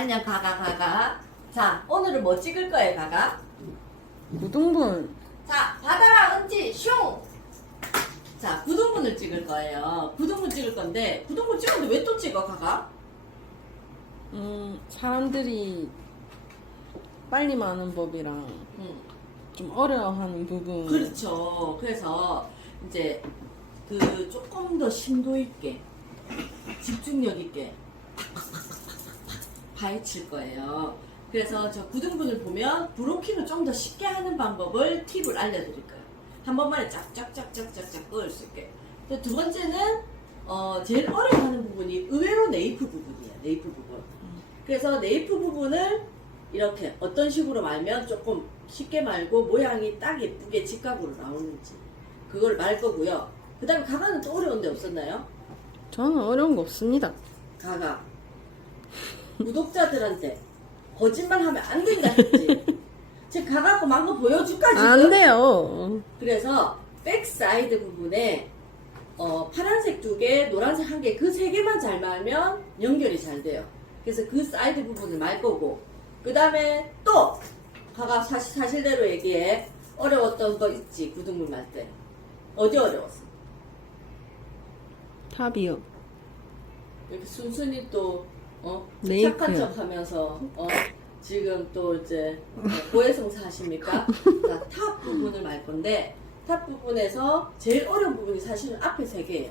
안녕 가가. 자, 오늘은 뭐 찍을 거예요 가가? 구등분. 자, 받아라 은지 슝. 자, 구등분을 찍을 거예요. 구등분 찍을 건데 구등분 찍었는데 왜 또 찍어 가가? 사람들이 빨리 마는 법이랑 좀 어려워하는 부분. 그렇죠. 그래서 이제 그 조금 더 심도 있게 집중력 있게 파헤칠 거예요. 그래서 저 구등분을 보면 브로킹을 좀 더 쉽게 하는 방법을 팁을 알려드릴 거예요. 한 번만에 쫙쫙쫙쫙쫙쫙 끊을 수 있게. 두 번째는 제일 어려워하는 부분이 의외로 네이프 부분이에요. 네이프 부분. 그래서 네이프 부분을 이렇게 어떤 식으로 말면 조금 쉽게 말고 모양이 딱 예쁘게 직각으로 나오는지 그걸 말 거고요. 그 다음에 가가는 또 어려운 데 없었나요? 저는 어려운 거 없습니다. 가가 구독자들한테 거짓말하면 안 된다 했지. 지금 가갖고 망고 보여줄까 지금? 안 돼요. 그래서 백사이드 부분에 파란색 2개, 노란색 1개 그 3개만 잘 말면 연결이 잘 돼요. 그래서 그 사이드 부분을 말 거고 그 다음에 또 가가 사실대로 얘기해. 어려웠던 거 있지 구등분 말 때. 어디 어려웠어? 탑이요. 이렇게 순순히 또 네이크요. 착한 척 하면서 지금 또 이제 고해성사 하십니까? 자, 탑 부분을 말 건데 탑 부분에서 제일 어려운 부분이 사실은 앞에 3개예요.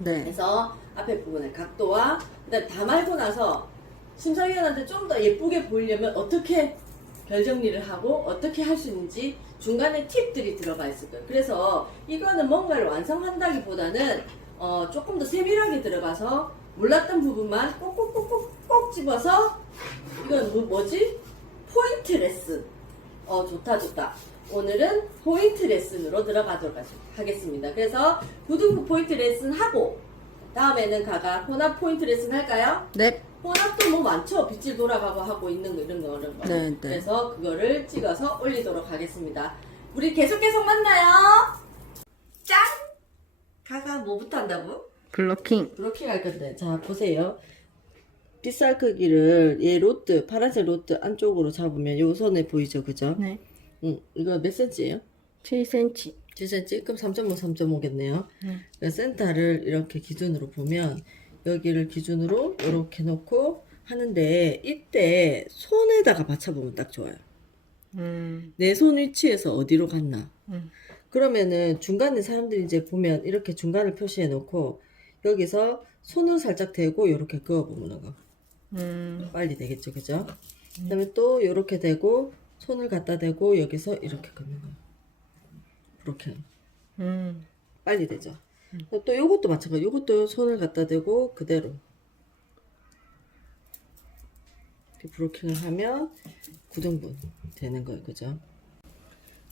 네. 그래서 앞에 부분의 각도와 그다음 다 말고 나서 심사위원한테 좀 더 예쁘게 보이려면 어떻게 별 정리를 하고 어떻게 할 수 있는지 중간에 팁들이 들어가 있을 거예요. 그래서 이거는 뭔가를 완성한다기보다는 조금 더 세밀하게 들어가서 몰랐던 부분만 꼭꼭꼭꼭 집어서 이건 뭐지? 포인트 레슨. 좋다. 오늘은 포인트 레슨으로 들어가도록 하겠습니다. 그래서 구등분 포인트 레슨 하고 다음에는 가가 혼합 포인트 레슨 할까요? 네. 혼합도 뭐 많죠. 빗질 돌아가고 하고 있는 거 이런 거. 네. 그래서 그거를 찍어서 올리도록 하겠습니다. 우리 계속 만나요. 짠! 가가 뭐부터 한다고? 블로킹. 브로킹 할 건데, 자 보세요. 빗살 크기를 얘 로트 파란색 로트 안쪽으로 잡으면 요 선에 보이죠, 그죠? 네. 이거 몇 cm예요? 7cm. 7cm? 그럼 3.5, 3.5겠네요. 센터를 이렇게 기준으로 보면 여기를 기준으로 이렇게 놓고 하는데 이때 손에다가 받쳐보면 딱 좋아요. 내 손 위치에서 어디로 갔나? 그러면은 중간에 사람들이 이제 보면 이렇게 중간을 표시해 놓고 여기서 손을 살짝 대고 이렇게 그어 보는 거. 빨리 되겠죠, 그죠? 그 다음에 또 이렇게 대고 손을 갖다 대고 여기서 이렇게 긋는 거예요. 이렇게 빨리 되죠. 또 요것도 마찬가지. 요것도 손을 갖다 대고 그대로 이렇게 브로킹을 하면 구등분 되는 거예요, 그죠?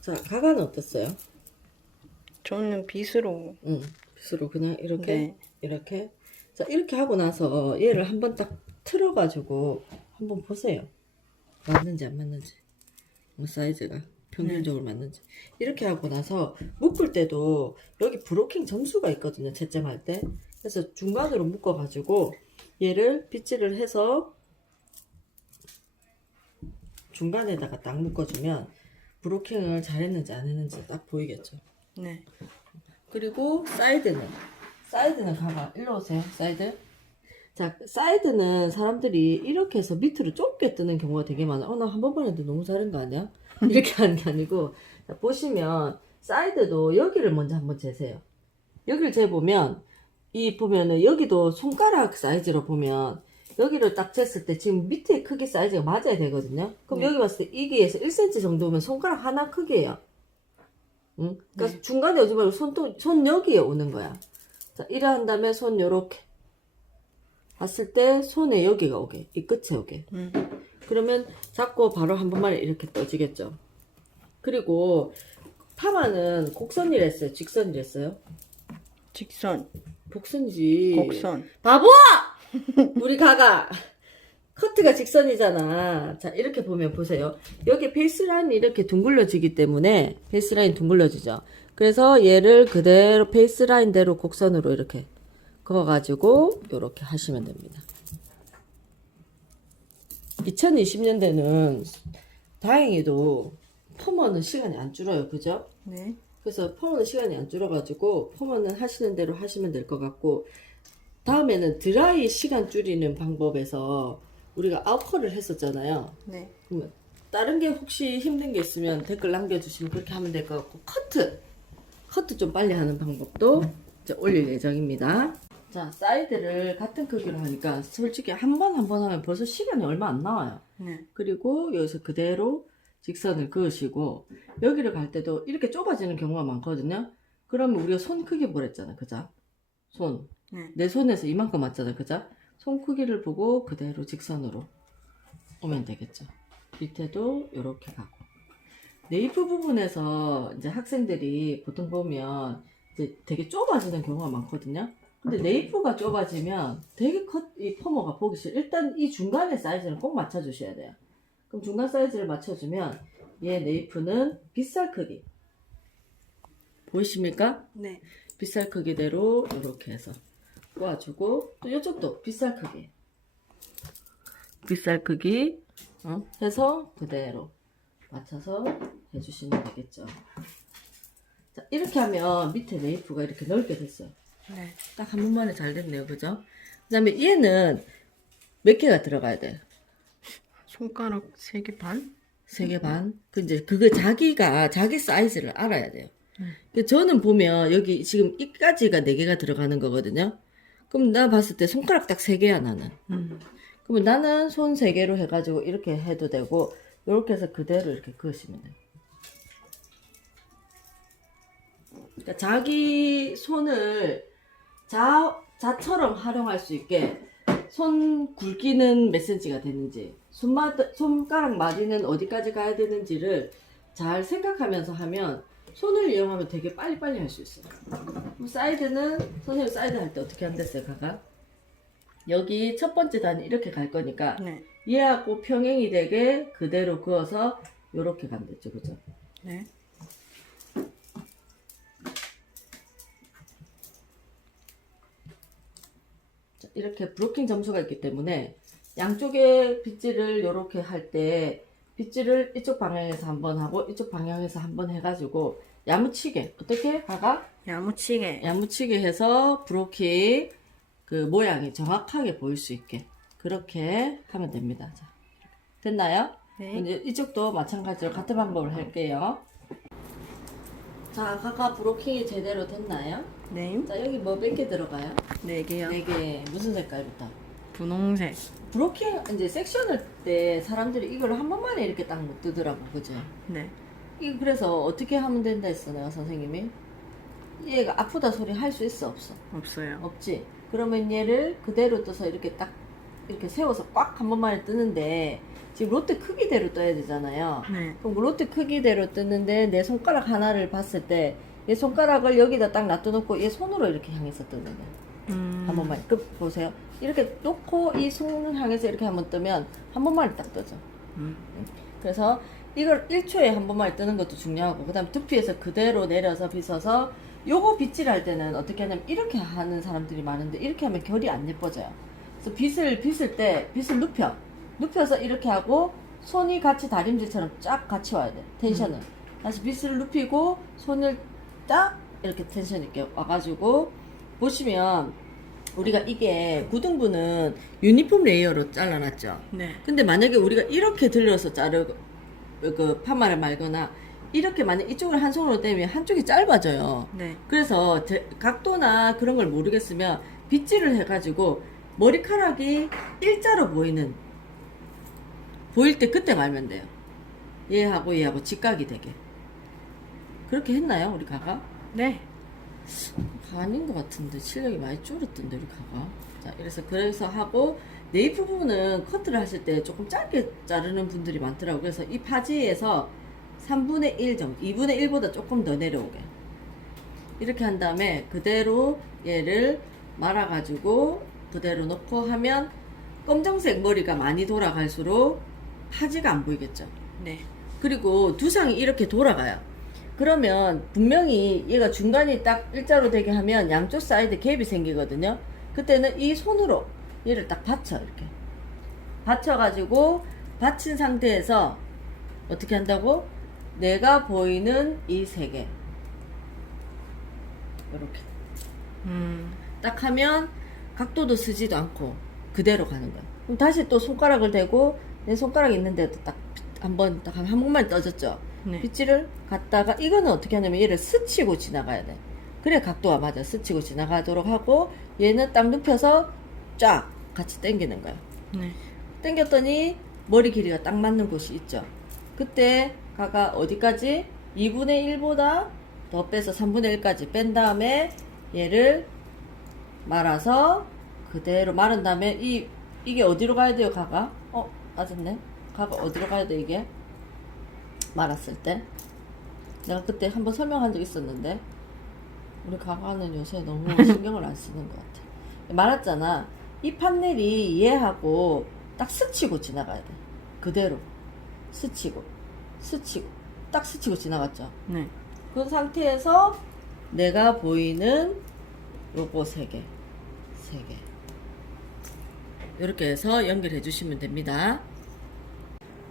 자, 가가는 어땠어요? 저는 빗으로. 빗으로 그냥 이렇게 네. 이렇게. 자, 이렇게 하고 나서 얘를 한번 딱 틀어가지고 한번 보세요. 맞는지 안 맞는지, 뭐 사이즈가 평균적으로 맞는지. 이렇게 하고 나서 묶을 때도 여기 브로킹 점수가 있거든요, 채점할 때. 그래서 중간으로 묶어가지고 얘를 빗질을 해서 중간에다가 딱 묶어주면 브로킹을 잘했는지 안 했는지 딱 보이겠죠. 네. 그리고 사이드는 가봐. 일로 오세요. 사이드. 자, 사이드는 사람들이 이렇게 해서 밑으로 좁게 뜨는 경우가 되게 많아. 나 한 번만 해도 너무 잘한 거 아니야? 이렇게 하는 게 아니고, 자, 보시면 사이드도 여기를 먼저 한번 재세요. 여기를 재보면 보면은 여기도 손가락 사이즈로 보면 여기를 딱 쟀을 때 지금 밑에 크기 사이즈가 맞아야 되거든요. 그럼 여기 봤을 때 이게에서 1cm 정도면 손가락 하나 크기예요. 그러니까 중간에 오지 말고 손 여기에 오는 거야. 자, 이래 한 다음에 손 요렇게 봤을 때 손에 여기가 오게, 이 끝에 오게. 그러면 잡고 바로 한 번만에 이렇게 떠지겠죠. 그리고 파마는 곡선이랬어요, 직선이랬어요? 직선. 곡선이지. 곡선. 바보! 우리 가가 커트가 직선이잖아. 자, 이렇게 보면 보세요. 여기 페이스라인이 이렇게 둥글러지기 때문에 페이스라인 둥글러지죠. 그래서 얘를 그대로 페이스라인대로 곡선으로 이렇게 그어가지고 이렇게 하시면 됩니다. 2020년대는 다행히도 펌어는 시간이 안 줄어요. 그죠? 네. 그래서 펌어는 시간이 안 줄어가지고 펌어는 하시는 대로 하시면 될 것 같고, 다음에는 드라이 시간 줄이는 방법에서 우리가 아웃컬을 했었잖아요. 네. 그러면 다른 게 혹시 힘든 게 있으면 댓글 남겨주시면 그렇게 하면 될 것 같고, 커트 좀 빨리 하는 방법도 이제 올릴 예정입니다. 자, 사이드를 같은 크기로 하니까 솔직히 한 번 하면 벌써 시간이 얼마 안 나와요. 네. 그리고 여기서 그대로 직선을 그으시고, 여기를 갈 때도 이렇게 좁아지는 경우가 많거든요. 그러면 우리가 손 크기 보랬잖아, 그죠? 손. 네. 내 손에서 이만큼 왔잖아, 그죠? 손 크기를 보고 그대로 직선으로 오면 되겠죠. 밑에도 이렇게 가고. 네이프 부분에서 이제 학생들이 보통 보면 이제 되게 좁아지는 경우가 많거든요. 근데 네이프가 좁아지면 되게 이 펌어가 보기 싫어. 일단 이 중간의 사이즈는 꼭 맞춰주셔야 돼요. 그럼 중간 사이즈를 맞춰주면 얘 네이프는 빗살 크기. 보이십니까? 네. 빗살 크기대로 이렇게 해서 꼬아주고, 또 이쪽도 빗살 크기. 빗살 크기 해서 그대로 맞춰서 해주시면 되겠죠. 자, 이렇게 하면 밑에 네이프가 이렇게 넓게 됐어요. 네. 딱 한 번만에 잘 됐네요. 그죠? 그 다음에 얘는 몇 개가 들어가야 돼요? 손가락 3개 반? 3개 반? 이제 그거 자기 사이즈를 알아야 돼요. 저는 보면 여기 지금 이까지가 4개가 들어가는 거거든요. 그럼 나 봤을 때 손가락 딱 3개야, 나는. 그러면 나는 손 3개로 해가지고 이렇게 해도 되고, 이렇게 해서 그대로 이렇게 그으시면 돼요. 그러니까 자기 손을 자처럼 활용할 수 있게 손 굵기는 몇 센치가 되는지, 손가락 마디는 어디까지 가야 되는지를 잘 생각하면서 하면 손을 이용하면 되게 빨리빨리 할 수 있어요. 사이드는 선생님 사이드 할 때 어떻게 한댔어요, 가가? 여기 첫 번째 단이 이렇게 갈 거니까 네. 얘하고 평행이 되게 그대로 그어서 이렇게 가면 됐죠, 그죠? 네. 자, 이렇게 브로킹 점수가 있기 때문에 양쪽에 빗질을 이렇게 할 때 빗질을 이쪽 방향에서 한번 하고 이쪽 방향에서 한번 해가지고 야무치게, 어떻게 가가? 야무치게. 야무치게 해서 브로킹 그 모양이 정확하게 보일 수 있게 그렇게 하면 됩니다. 자, 됐나요? 네. 이제 이쪽도 마찬가지로 같은 방법을 할게요. 자, 가가 브로킹이 제대로 됐나요? 네. 자, 여기 뭐 몇 개 들어가요? 4개요. 4개. 무슨 색깔부터? 분홍색. 브로킹 이제 섹션할 때 사람들이 이걸 한 번만에 이렇게 딱 못 뜨더라고, 그죠? 네. 이 그래서 어떻게 하면 된다 했어, 내가 선생님이? 얘가 아프다 소리 할 수 있어, 없어? 없어요. 없지. 그러면 얘를 그대로 떠서 이렇게 딱 이렇게 세워서 꽉 한 번만에 뜨는데, 지금 롯데 크기대로 떠야 되잖아요. 네. 그럼 롯데 크기대로 뜨는데 내 손가락 하나를 봤을 때 얘 손가락을 여기다 딱 놔둬놓고 얘 손으로 이렇게 향해서 뜨는 거예요. 한 번만 보세요. 이렇게 놓고 이 손을 향해서 이렇게 한번 뜨면 한 번만에 딱 뜨죠. 그래서 이걸 1초에 한 번만에 뜨는 것도 중요하고, 그 다음에 두피에서 그대로 내려서 빗어서, 요거 빗질할 때는 어떻게 하냐면 이렇게 하는 사람들이 많은데 이렇게 하면 결이 안 예뻐져요. 그래서 빗을 때 빗을 눕혀서 이렇게 하고 손이 같이 다림질처럼 쫙 같이 와야 돼. 텐션은 다시 빗을 눕히고 손을 딱 이렇게 텐션 있게 와가지고 보시면, 우리가 이게 고등부는 유니폼 레이어로 잘라놨죠. 네. 근데 만약에 우리가 이렇게 들려서 그 파마를 말거나 이렇게 만약 이쪽을 한 손으로 떼면 한쪽이 짧아져요. 네. 그래서 각도나 그런 걸 모르겠으면 빗질을 해가지고 머리카락이 일자로 보일 때 그때 말면 돼요. 얘하고 직각이 되게. 그렇게 했나요, 우리 가가? 네. 아닌 것 같은데 실력이 많이 줄었던데 우리 가가. 자, 그래서 하고 네이프 부분은 커트를 하실 때 조금 짧게 자르는 분들이 많더라고요. 그래서 이 파지에서 3분의 1 정도, 2분의 1보다 조금 더 내려오게 이렇게 한 다음에 그대로 얘를 말아가지고 그대로 놓고 하면 검정색 머리가 많이 돌아갈수록 파지가 안 보이겠죠. 네. 그리고 두상이 이렇게 돌아가요. 그러면 분명히 얘가 중간이 딱 일자로 되게 하면 양쪽 사이드 갭이 생기거든요. 그때는 이 손으로 얘를 딱 받쳐, 이렇게 받쳐가지고 받친 상태에서 어떻게 한다고? 내가 보이는 이 세 개. 이렇게 딱 하면 각도도 쓰지도 않고 그대로 가는 거야. 그럼 다시 또 손가락을 대고 내 손가락 있는 데도 딱 한 번만 떠졌죠. 네. 빗질을 갖다가 이거는 어떻게 하냐면 얘를 스치고 지나가야 돼. 그래 각도가 맞아. 스치고 지나가도록 하고 얘는 딱 눕혀서 쫙 같이 당기는 거야. 네. 당겼더니 머리 길이가 딱 맞는 곳이 있죠. 그때 가가 어디까지? 2분의 1보다 더 빼서 3분의 1까지 뺀 다음에 얘를 말아서 그대로 마른 다음에 이게 어디로 가야 돼요, 가가? 맞았네. 가가 어디로 가야 돼, 이게? 말았을 때. 내가 그때 한번 설명한 적 있었는데, 우리 가가는 요새 너무 신경을 안 쓰는 것 같아. 말았잖아. 이 판넬이 얘하고 딱 스치고 지나가야 돼. 그대로. 스치고, 딱 스치고 지나갔죠. 네. 그 상태에서 내가 보이는 요거 세 개. 이렇게 해서 연결해 주시면 됩니다.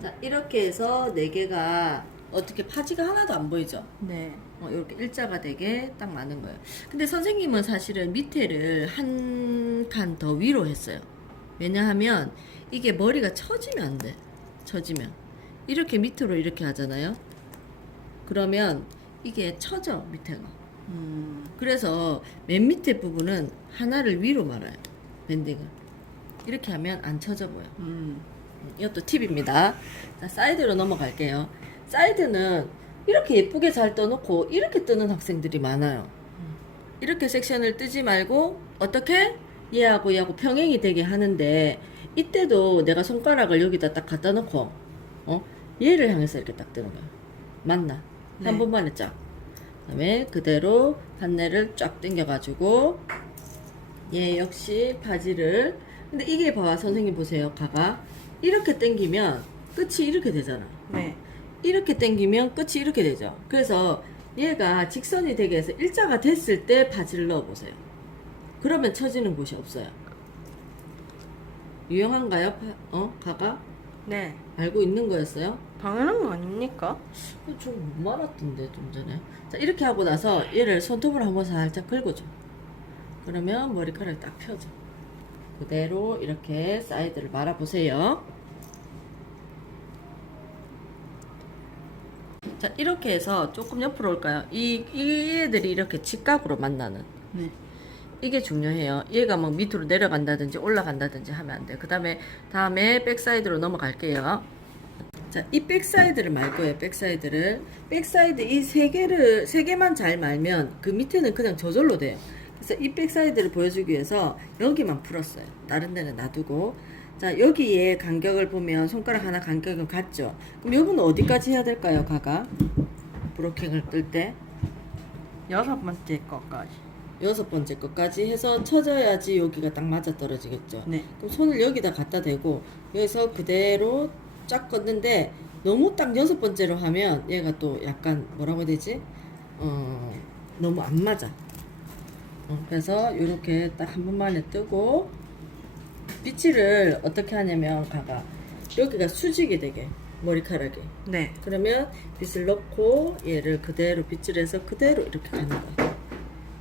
자, 이렇게 해서 네 개가 어떻게 파지가 하나도 안 보이죠? 네. 이렇게 일자가 되게 딱 맞는 거예요. 근데 선생님은 사실은 밑에를 한 칸 더 위로 했어요. 왜냐하면 이게 머리가 처지면 안 돼. 처지면. 이렇게 밑으로 이렇게 하잖아요. 그러면 이게 처져, 밑에가. 그래서 맨 밑에 부분은 하나를 위로 말아요. 밴딩을. 이렇게 하면 안 처져 보여. 이것도 팁입니다. 자, 사이드로 넘어갈게요. 사이드는 이렇게 예쁘게 잘 떠놓고 이렇게 뜨는 학생들이 많아요. 이렇게 섹션을 뜨지 말고 어떻게? 얘하고 평행이 되게 하는데 이때도 내가 손가락을 여기다 딱 갖다 놓고 얘를 향해서 이렇게 딱 뜨는 거야. 맞나? 네. 한 번만 했죠. 그다음에 그대로 판넬을 쫙 당겨가지고 얘 역시 바지를 근데 이게 봐 선생님 보세요. 가가 이렇게 당기면 끝이 이렇게 되잖아. 네. 이렇게 당기면 끝이 이렇게 되죠. 그래서 얘가 직선이 되게 해서 일자가 됐을 때 바지를 넣어보세요. 그러면 처지는 곳이 없어요. 유용한가요? 가가? 네. 알고 있는 거였어요? 당연한 거 아닙니까? 좀 못 말았던데 좀 전에. 자 이렇게 하고 나서 얘를 손톱으로 한번 살짝 긁어줘. 그러면 머리카락이 딱 펴져. 그대로 이렇게 사이드를 말아보세요. 자 이렇게 해서 조금 옆으로 올까요? 이 애들이 이렇게 직각으로 만나는 네. 이게 중요해요. 얘가 막 밑으로 내려간다든지 올라간다든지 하면 안 돼요. 다음에 백사이드로 넘어갈게요. 자, 이 백사이드를 말 거예요. 백사이드 이 세 개만 잘 말면 그 밑에는 그냥 저절로 돼요. 그래서 이 백사이드를 보여주기 위해서 여기만 풀었어요. 다른 데는 놔두고. 자, 여기에 간격을 보면 손가락 하나 간격은 같죠? 그럼 여기는 어디까지 해야 될까요, 가가? 브로킹을 뜰 때? 6번째 거까지. 6번째 것까지 해서 쳐져야지 여기가 딱 맞아 떨어지겠죠. 네. 그럼 손을 여기다 갖다 대고 여기서 그대로 쫙 걷는데 너무 딱 6번째로 하면 얘가 또 약간 뭐라고 해야 되지? 너무 안 맞아. 그래서 이렇게 딱 한 번만에 뜨고 빗질을 어떻게 하냐면 가가 여기가 수직이 되게 머리카락이 네. 그러면 빗을 넣고 얘를 그대로 빗질해서 그대로 이렇게 가는 거예요.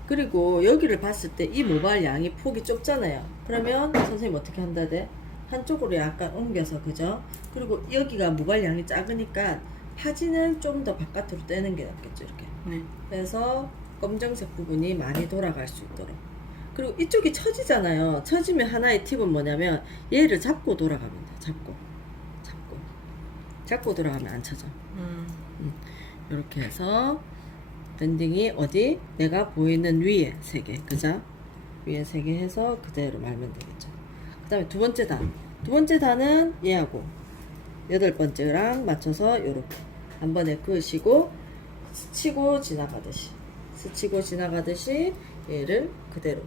그리고 여기를 봤을 때 이 모발 양이 폭이 좁잖아요. 그러면 선생님 어떻게 한다 돼? 한쪽으로 약간 옮겨서 그죠? 그리고 여기가 모발 양이 작으니까 파지는 좀 더 바깥으로 떼는 게 낫겠죠 이렇게. 네. 그래서 검정색 부분이 많이 돌아갈 수 있도록. 그리고 이쪽이 처지잖아요. 처지면 하나의 팁은 뭐냐면 얘를 잡고 돌아가면 돼. 잡고 돌아가면 안 쳐져. 이렇게 해서 밴딩이 어디? 내가 보이는 위에 3개 그죠? 위에 3개 해서 그대로 말면 되겠죠. 그 다음에 두 번째 단은 얘하고 8번째랑 맞춰서 요렇게 한 번에 그으시고 스치고 지나가듯이 얘를 그대로.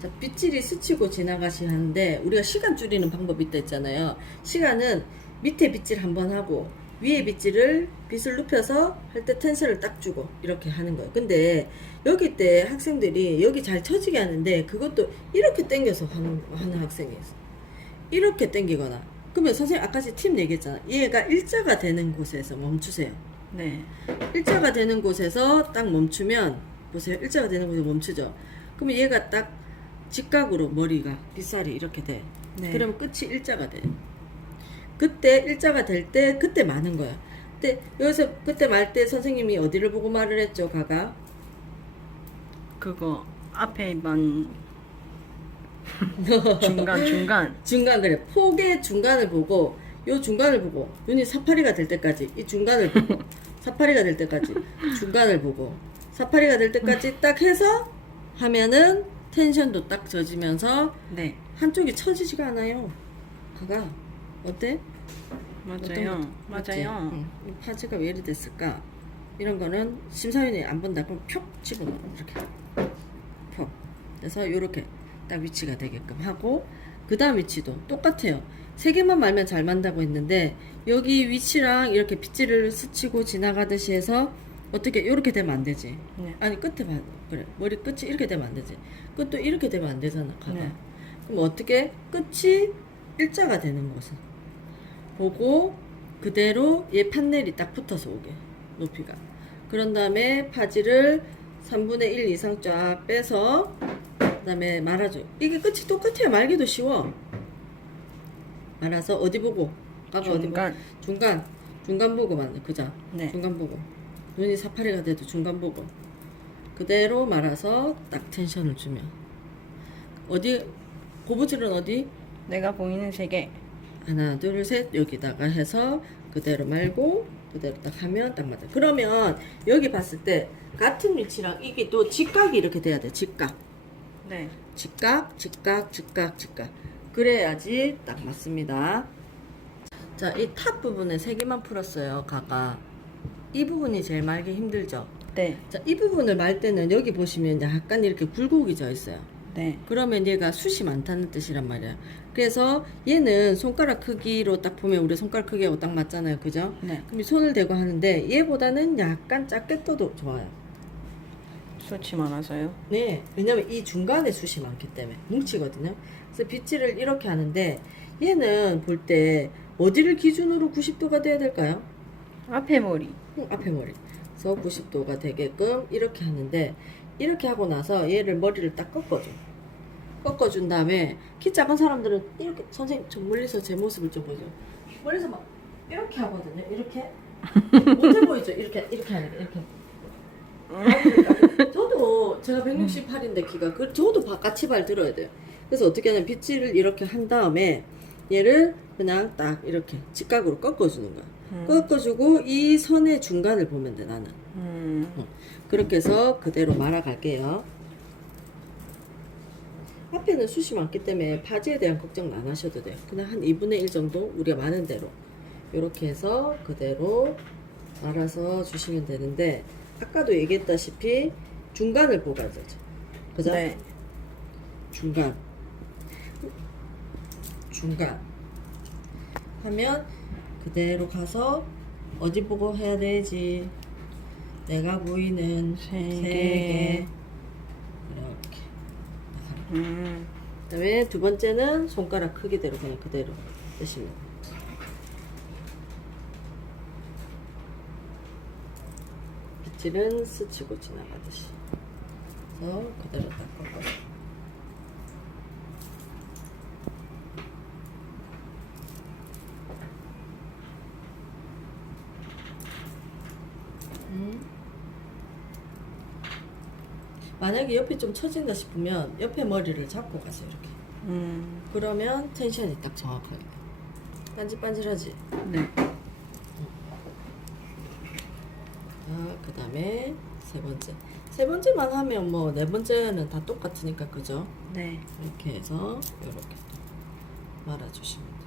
자, 빗질이 스치고 지나가시 하는데 우리가 시간 줄이는 방법이 있다 했잖아요. 시간은 밑에 빗질 한번 하고 위에 빗질을 빗을 눕혀서 할 때 텐션을 딱 주고 이렇게 하는 거예요. 근데 여기 때 학생들이 여기 잘 처지게 하는데 그것도 이렇게 당겨서 하는 학생이 있어. 이렇게 당기거나 그러면 선생님 아까 팁 얘기했잖아. 얘가 일자가 되는 곳에서 멈추세요. 네. 일자가 되는 곳에서 딱 멈추면 보세요. 일자가 되는 곳에 멈추죠. 그러면 얘가 딱 직각으로 머리가 빗살이 이렇게 돼. 네. 그러면 끝이 일자가 돼. 그때 일자가 될 때 그때 마는 거야. 근데 여기서 그때 말 때 선생님이 어디를 보고 말을 했죠? 가가 그거 앞에만 중간. 중간 그래. 폭의 중간을 보고 요 중간을 보고 눈이 사파리가 될 때까지 이 중간을 보고 사파리가 될 때까지 중간을 보고 사파리가 될 때까지 딱 해서 하면은 텐션도 딱 젖으면서 네. 한쪽이 처지지가 않아요. 가가 어때? 맞아요. 맞지? 맞아요. 응. 이 파지가 왜 이리 됐을까? 이런 거는 심사위원이 안 본다. 그럼 표 집어넣어 이렇게 표. 그래서 요렇게 딱 위치가 되게끔 하고 그 다음 위치도 똑같아요. 세 개만 말면 잘 만다고 했는데 여기 위치랑 이렇게 빗질을 스치고 지나가듯이 해서 어떻게 요렇게 되면 안 되지. 네. 아니 끝에 봐. 그래 머리 끝이 이렇게 되면 안 되지. 끝도 이렇게 되면 안 되잖아. 가가. 네. 그럼 어떻게 끝이 일자가 되는 것을 보고 그대로 얘 판넬이 딱 붙어서 오게 높이가. 그런 다음에 파지를 3분의 1 이상 쫙 빼서 그 다음에 말아줘. 이게 끝이 똑같아요. 말기도 쉬워. 말아서 어디 보고? 가가 어디 보고? 중간. 중간 보고 맞네. 그자. 네. 중간 보고. 눈이 사파리가 돼도 중간 보고. 그대로 말아서 딱 텐션을 주면 어디 고무줄은 어디? 내가 보이는 세 개. 하나 둘 셋 여기다가 해서 그대로 말고 그대로 딱 하면 딱 맞아. 그러면 여기 봤을 때 같은 위치랑 이게 또 직각이 이렇게 돼야 돼. 직각 네. 직각 그래야지 딱 맞습니다. 자, 이 탑 부분에 세 개만 풀었어요. 가가 이 부분이 제일 말기 힘들죠. 네. 자, 이 부분을 말 때는 여기 보시면 이제 약간 이렇게 굴곡이 져 있어요. 네. 그러면 얘가 숱이 많다는 뜻이란 말이야. 그래서 얘는 손가락 크기로 딱 보면 우리 손가락 크기하고 딱 맞잖아요. 그죠? 네. 그럼 손을 대고 하는데 얘보다는 약간 작게 떠도 좋아요. 숱이 많아서요. 네. 왜냐면 이 중간에 숱이 많기 때문에 뭉치거든요. 그래서 빗질을 이렇게 하는데 얘는 볼 때 어디를 기준으로 90도가 돼야 될까요? 앞에 머리. 앞에 머리. 그래서 90도가 되게끔 이렇게 하는데 이렇게 하고 나서 얘를 머리를 딱 꺾어줘. 꺾어준 다음에 키 작은 사람들은 이렇게 선생님 저 멀리서 제 모습을 좀 보죠. 멀리서 막 이렇게 하거든요. 이렇게 못해 보이죠? 이렇게 하는 게 이렇게. 저도 제가 168인데 키가 저도 같이 발 들어야 돼요. 그래서 어떻게 하냐면 빗질을 이렇게 한 다음에 얘를 그냥 딱 이렇게 직각으로 꺾어주는 거야. 꺾어주고 이 선의 중간을 보면 돼 나는. 그렇게 해서 그대로 말아갈게요. 앞에는 숱이 많기 때문에 파지에 대한 걱정은 안 하셔도 돼요. 그냥 한 2분의 1 정도 우리가 많은 대로 이렇게 해서 그대로 말아서 주시면 되는데 아까도 얘기했다시피 중간을 보고 하죠. 그죠? 네. 중간 하면 그대로 가서 어디 보고 해야 되지? 내가 보이는 세 세 개. 개 이렇게. 그다음에 두 번째는 손가락 크기대로 그냥 그대로 뜨시면 돼요. 빗질은 스치고 지나가듯이. 그래서 그대로 딱 꺾어요. 만약에 옆이 좀 처진다 싶으면 옆에 머리를 잡고 가세요. 이렇게. 그러면 텐션이 딱 정확하게 돼. 반질반질하지? 네. 그 다음에 세 번째. 세 번째만 하면 뭐 네 번째는 다 똑같으니까 그죠? 네. 이렇게 해서 이렇게 또 말아주시면 됩니다.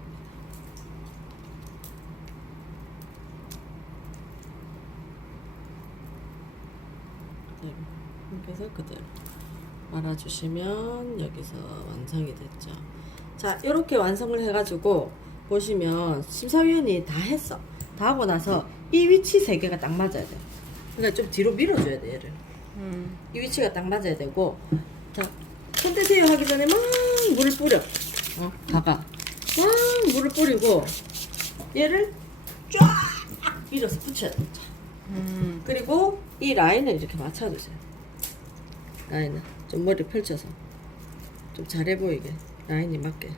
그대로 이렇게 해서 그대로 말아주시면 여기서 완성이 됐죠. 자, 이렇게 완성을 해가지고 보시면 심사위원이 다 했어. 다 하고 나서 이 위치 세 개가 딱 맞아야 돼. 그러니까 좀 뒤로 밀어줘야 돼 얘를. 이 위치가 딱 맞아야 되고, 자, 손 떼세요 하기 전에 막 물을 뿌려. 가가. 물을 뿌리고 얘를 쫙 밀어서 붙여야 됩니다. 그리고 이 라인을 이렇게 맞춰주세요. 라인을 좀 머리 펼쳐서 좀 잘해 보이게 라인이 맞게.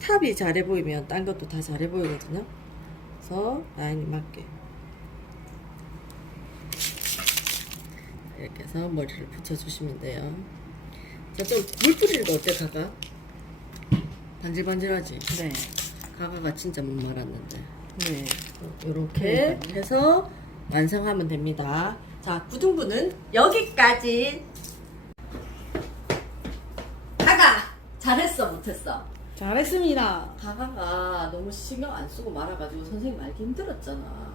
탑이 잘해 보이면 딴 것도 다 잘해 보이거든요. 그래서 라인이 맞게 이렇게 해서 머리를 붙여주시면 돼요. 자, 좀 물 뿌리는 거 어때, 가가? 반질반질하지? 네. 가가가 진짜 못 말았는데. 네. 이렇게 해서 완성하면 됩니다. 자, 구등부는 여기까지. 가가! 잘했어, 못했어? 잘했습니다. 가가가 너무 신경 안 쓰고 말아가지고 선생님 알기 힘들었잖아.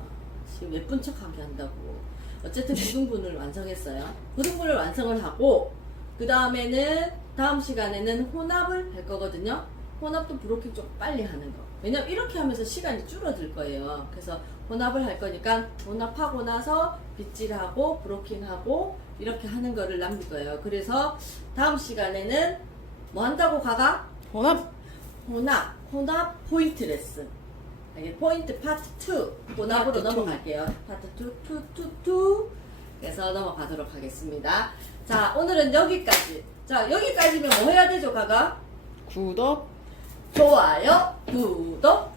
지금 예쁜 척하게 한다고. 어쨌든 구등분을 완성했어요. 구등분을 완성을 하고 그 다음에는 다음 시간에는 혼합을 할 거거든요. 혼합도 브로킹 좀 빨리 하는 거. 왜냐면 이렇게 하면서 시간이 줄어들 거예요. 그래서 혼합을 할 거니까 혼합하고 나서 빗질하고 브로킹하고 이렇게 하는 거를 남길 거예요. 그래서 다음 시간에는 뭐 한다고 가가? 혼합. 혼합 포인트 레슨. 이게 포인트 파트 2 혼합으로 파트 2. 넘어갈게요. 파트 2 그래서 넘어가도록 하겠습니다. 자, 오늘은 여기까지. 자, 여기까지면 뭐 해야 되죠, 가가? 구독. 좋아요, 구독,